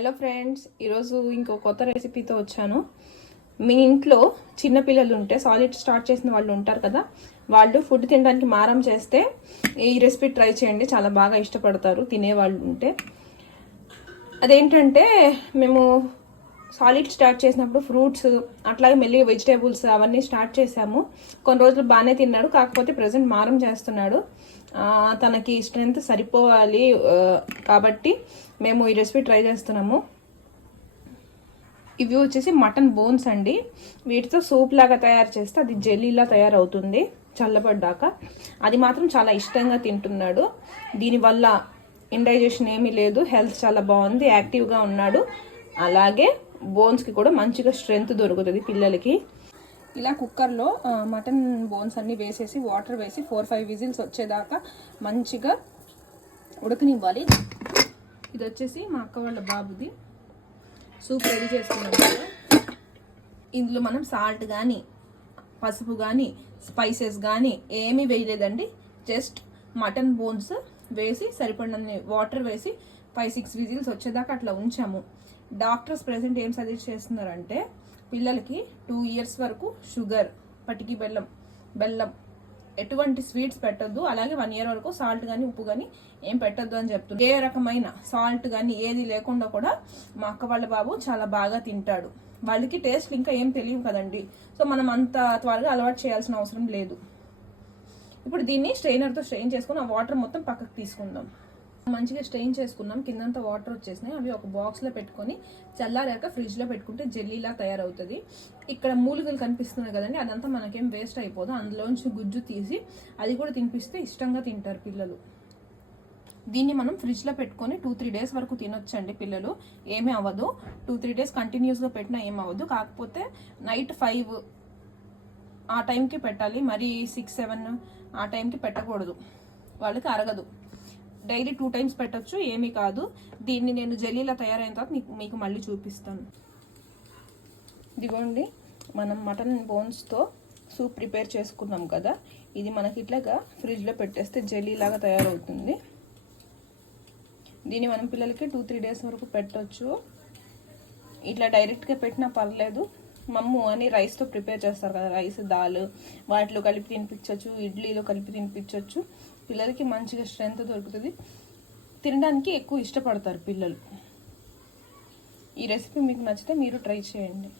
Hello friends, ఈరోజు ఇంకో కొత్త రెసిపీతో వచ్చాను. మీ ఇంట్లో చిన్నపిల్లలు ఉంటే, సాలిడ్ స్టార్ట్ చేసిన వాళ్ళు ఉంటారు కదా, వాళ్ళు ఫుడ్ తినడానికి మారం చేస్తే ఈ రెసిపీ ట్రై చేయండి. చాలా బాగా ఇష్టపడతారు తినేవాళ్ళు ఉంటే. అదేంటంటే, మేము సాలిడ్ స్టార్ట్ చేసినప్పుడు ఫ్రూట్స్ అట్లాగే మెల్లిగా వెజిటేబుల్స్ అవన్నీ స్టార్ట్ చేసాము. కొన్ని రోజులు బాగానే తిన్నాడు, కాకపోతే ప్రజెంట్ మారం చేస్తున్నాడు. తనకి స్ట్రెంత్ సరిపోవాలి కాబట్టి మేము ఈ రెసిపీ ట్రై చేస్తున్నాము. ఇవి వచ్చేసి మటన్ బోన్స్ అండి. వీటితో సూప్ లాగా తయారు చేస్తే అది జెల్లీలా తయారవుతుంది చల్లబడ్డాక. అది మాత్రం చాలా ఇష్టంగా తింటున్నాడు. దీనివల్ల ఇండైజెషన్ ఏమీ లేదు, హెల్త్ చాలా బాగుంది, యాక్టివ్గా ఉన్నాడు. అలాగే బోన్స్కి కూడా మంచిగా స్ట్రెంత్ దొరుకుతుంది పిల్లలకి. ఇలా కుక్కర్లో మటన్ బోన్స్ అన్నీ వేసేసి వాటర్ వేసి 4-5 విజిల్స్ వచ్చేదాకా మంచిగా ఉడకనివ్వాలి. ఇది వచ్చేసి మా అక్క వాళ్ళ బాబుది సూప్ రెడీ చేసుకున్నాం కదా. ఇందులో మనం సాల్ట్ కానీ పసుపు కానీ స్పైసెస్ కానీ ఏమీ వేయలేదండి. జస్ట్ మటన్ బోన్స్ వేసి సరిపడినన్ని వాటర్ వేసి 5-6 విజిల్స్ వచ్చేదాకా అట్లా ఉంచాము. డాక్టర్స్ ప్రెసెంట్ ఏం సజెస్ట్ చేస్తున్నారంటే, పిల్లలకి 2 ఇయర్స్ వరకు షుగర్, పటికి బెల్లం ఎటువంటి స్వీట్స్ పెట్టొద్దు. అలాగే 1 ఇయర్ వరకు సాల్ట్ కానీ ఉప్పు కానీ ఏం పెట్టొద్దు అని చెప్తున్నారు. ఏ రకమైన సాల్ట్ కానీ ఏది లేకుండా కూడా మా అక్క వాళ్ళ బాబు చాలా బాగా తింటాడు. వాళ్ళకి టేస్ట్ ఇంకా ఏం తెలియదు కదండి, సో మనం అంత త్వరగా అలవాటు చేయాల్సిన అవసరం లేదు. ఇప్పుడు దీన్ని స్ట్రెయినర్తో స్ట్రెయిన్ చేసుకుని ఆ వాటర్ మొత్తం పక్కకు తీసుకుందాం. మంచిగా స్ట్రెయిన్ చేసుకున్నాం, కిందంతా వాటర్ వచ్చేసినాయి. అవి ఒక బాక్స్లో పెట్టుకొని చల్లారాక ఫ్రిడ్జ్లో పెట్టుకుంటే జెల్లీలా తయారవుతుంది. ఇక్కడ మూలికలు కనిపిస్తున్నాయి కదండి, అదంతా మనకేం వేస్ట్ అయిపోదు. అందులోంచి గుజ్జు తీసి అది కూడా తినిపిస్తే ఇష్టంగా తింటారు పిల్లలు. దీన్ని మనం ఫ్రిడ్జ్లో పెట్టుకొని 2-3 డేస్ వరకు తినొచ్చండి. పిల్లలు ఏమీ అవ్వదు. 2-3 డేస్ కంటిన్యూస్గా పెట్టినా ఏం అవ్వదు. కాకపోతే నైట్ 5 ఆ టైంకి పెట్టాలి, మరి 6-7 ఆ టైంకి పెట్టకూడదు, వాళ్ళకి అరగదు. డైలీ 2 టైమ్స్ పెట్టచ్చు, ఏమీ కాదు. దీన్ని నేను జెల్లీలా తయారైన తర్వాత మీకు మళ్ళీ చూపిస్తాను. ఇదిగోండి, మనం మటన్ బోన్స్తో సూప్ ప్రిపేర్ చేసుకున్నాం కదా, ఇది మనకి ఇట్లాగా ఫ్రిడ్జ్లో పెట్టేస్తే జెల్లీలాగా తయారవుతుంది. దీన్ని మనం పిల్లలకి 2-3 డేస్ వరకు పెట్టచ్చు. ఇట్లా డైరెక్ట్గా పెట్టినా పర్లేదు. మమ్ము అని రైస్తో ప్రిపేర్ చేస్తారు కదా, రైస్ దాల్ వాటిలో కలిపి తినిపించవచ్చు, ఇడ్లీలో కలిపి తినిపించవచ్చు. పిల్లలకి మంచిగా స్ట్రెంత్ దొరుకుతుంది, తినడానికి ఎక్కువ ఇష్టపడతారు పిల్లలు. ఈ రెసిపీ మీకు నచ్చితే మీరు ట్రై చేయండి.